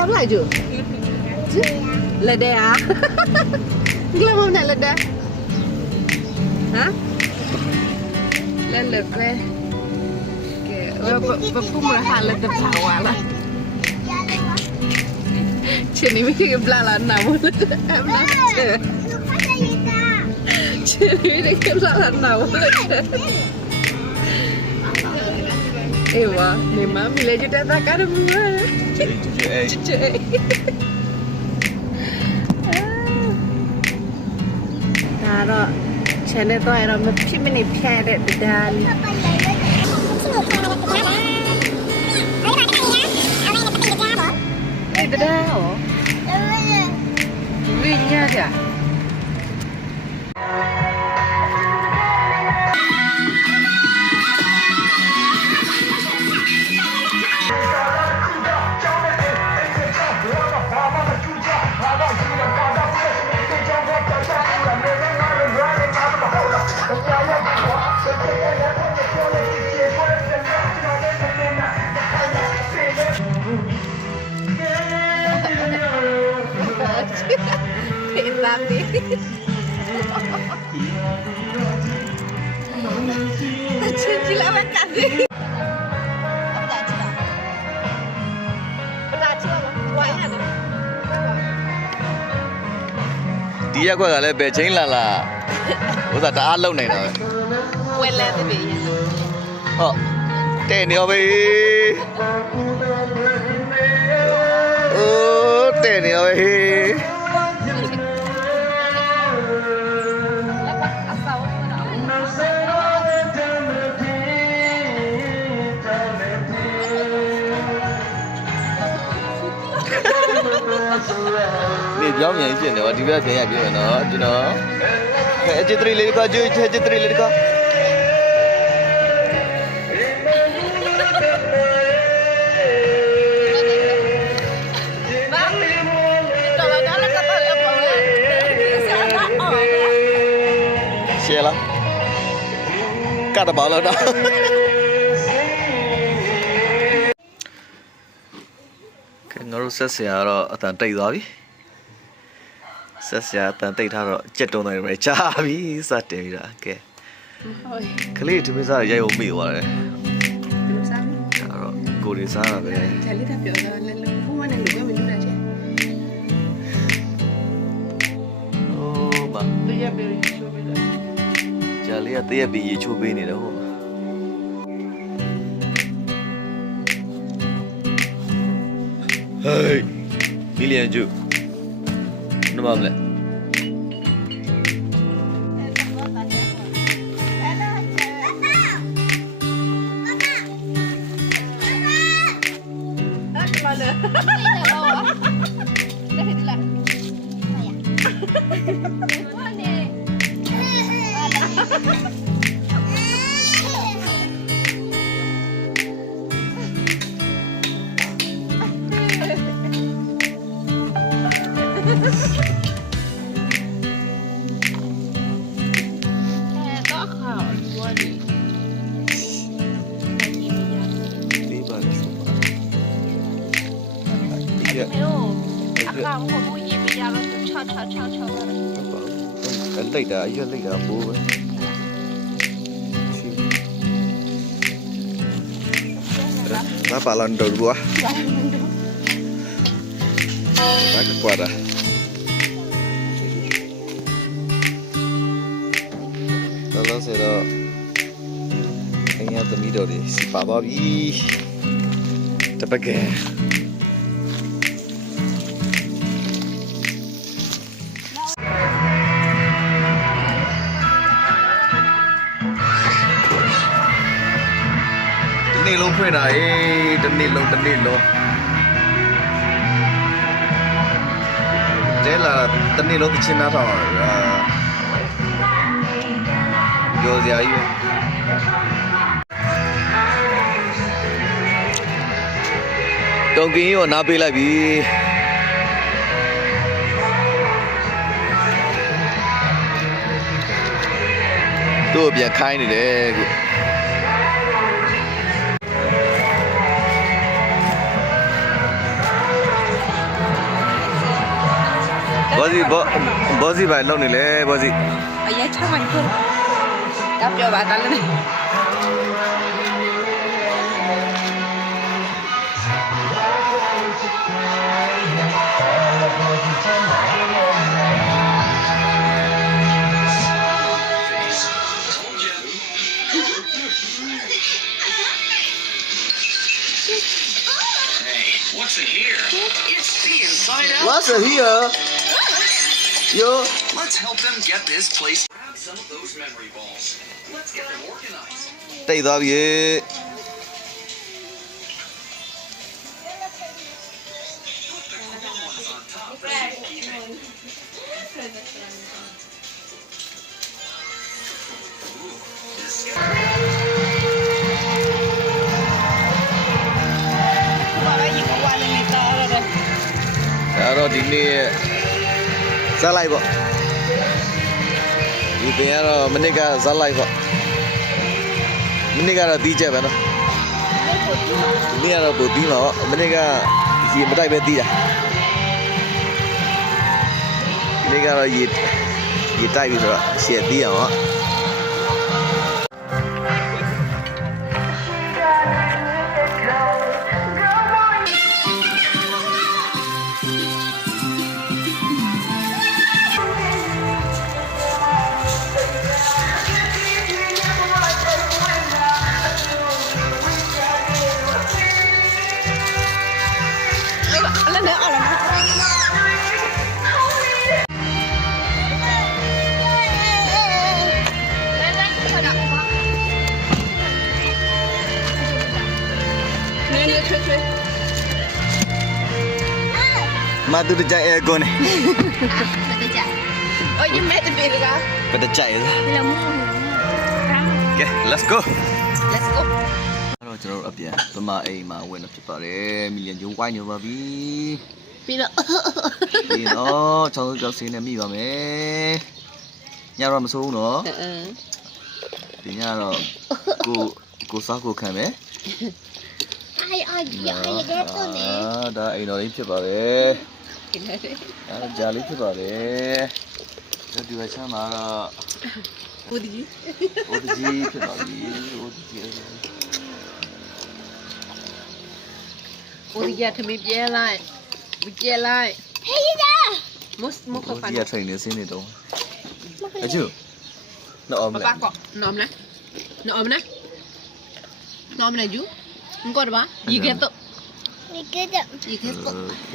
lắm lại chứ là đây à lắm hôm nay là đây hả lên lượt về và phun là hà lên tập thảo quá là chuyện này mới khi gặp là nào em nói chơi chuyện này khi gặp là nào em à này má mình lấy cho ta cá đâu mà chơi ta đóฉันเนี่ยตัวเราไม่พี่ไม่ได้แพ้เด็ดดานไม่ได้หรอวิ่งเนี่ยจ้ะเป็นแบบนี้ชื่อที่แล้วมันกันดิဒီရက်ကွက်ကလည်းပဲချင်းလာလာဥစားတအားလုံနေတာပဲ ဝယ်လဲတဲ့ပြီ ဟုတ်တဲ့နေရောပဲအိုးတဲ့နေရောပဲနေပြောင်းမြန်ဖြစ်နေပါဒီဘက်ပြန်ရပြည့်မယ်နော်ကျွန်တော်အချစ်တရီလေးကကြွေးချစ်တရီလေးကရှယ်လားကတ်ပါလို့တော့ငါတို့ဆက်ဆရာတော့အတန်တိတ်သွားပြီဆက်ဆရာအတန်တိတ်ထားတော့ကြက်တုံးတယ်ပဲချာပြီစတယ်ပြီလားကဲကလေးဒီမစားရိုက်အောင်မိသွားတယ်ဒါတော့ကိုရီစားတာပဲ ฉันรีบทำเดี๋ยวเลยพวกมันเนี่ยหรือว่ามันดูได้ใช่ โอ้บ้า ตัวยับเลยช่วยไปเลย ဂျာလေးကတရက်ပြီးရေချိုးပေးနေတယ်ဟုတ်ဟေးမီလီယံကျူနမမလဲလိုက်တာအရွက်လိုက်တာပိုးပဲငါပါလန်တော့ကွာဘာကကွာတာတော့ဆိုတော့အင်းရသမီးတော်တွေစီပါပါပြီတပတ်ကဲနေ့လုံးဖွင့်တာတစ်နေ့လုံးတဲလာတစ်နေ့လုံးသချင်းနားထောင်ပြောစရာကြီးတုံကင်းရောနားပေးလိုက်ပြီတို့ပြန်ခိုင်းနေတယ်ခု ဘောစီပဲလုံနေလေဘောစီ အရေးချမိုင်းဖို့ကပြောပါတလည်း What's in here? It's the Inside Out. What's here Yo Let's help them get this place. Grab some of those memory balls. Let's get them organized. တိတ်သွားပြီ Put the cool ones on top for safekeeping. Ooh, discover. ဘာလဲယူဝါလည်းနေတော့တော့ ဒါတော့ဒီနေ့ဇက်လိုက်ပေါ့ဒီပင်ကတော့မနစ်ကဇက်လိုက်ပေါ့မနစ်ကတော့တီးချက်ပဲနော်ဒီနေ့ကတော့ပို့တီးမှာပေါ့မနစ်ကရေမတိုက်ပဲတီးတာဒီနေ့ကတော့ရေတိုက်ပြီဆိုတော့ရှယ်တီးအောင်ပေါ့ အဲ့လည်းအဲ့လည်းနည်းနည်းထွေး မတူတကြိုက်အဲကွန်းနေ Oh, you met the baby guy. ဘယ်တကြိုက်လဲ ကဲ let's go Let's go. အဲ့တော့ကျွန်တော်တို့အပြန်ဗမာအိမ်မှာဝင်လို့ဖြစ်ပါတယ်မီလီယံဂျိုးဝိုင်းနေပါပြီ ပြီးတော့ ဒီတော့ချောင်းစုကြောက်စင်းနဲ့မိပါမယ်ညတော့မစိုးဘူးနော်ဒီညတော့ကိုစားကိုခံမယ် ဒါအိမ်တော်လေးဖြစ်ပါတယ် အဲဂျာလေးဖြစ်ပါတယ်ဒီဝချမ်းမှာတော့ ဦးဒီ အိုတကြီးဖြစ်ပါပြီအိုတကြီး ဦးဒီကထမင်းပြဲလိုက်ပြဲလိုက်မုတ်မုတ် အို ဖာ တကြီးကထိုင်နေစင်းနေတော့အကျူနော်အမ ပ လေး ပကောနော်မလားနော်မလားနော်မလားယူငါတော့ဘာยีเกตยีเกต โอเค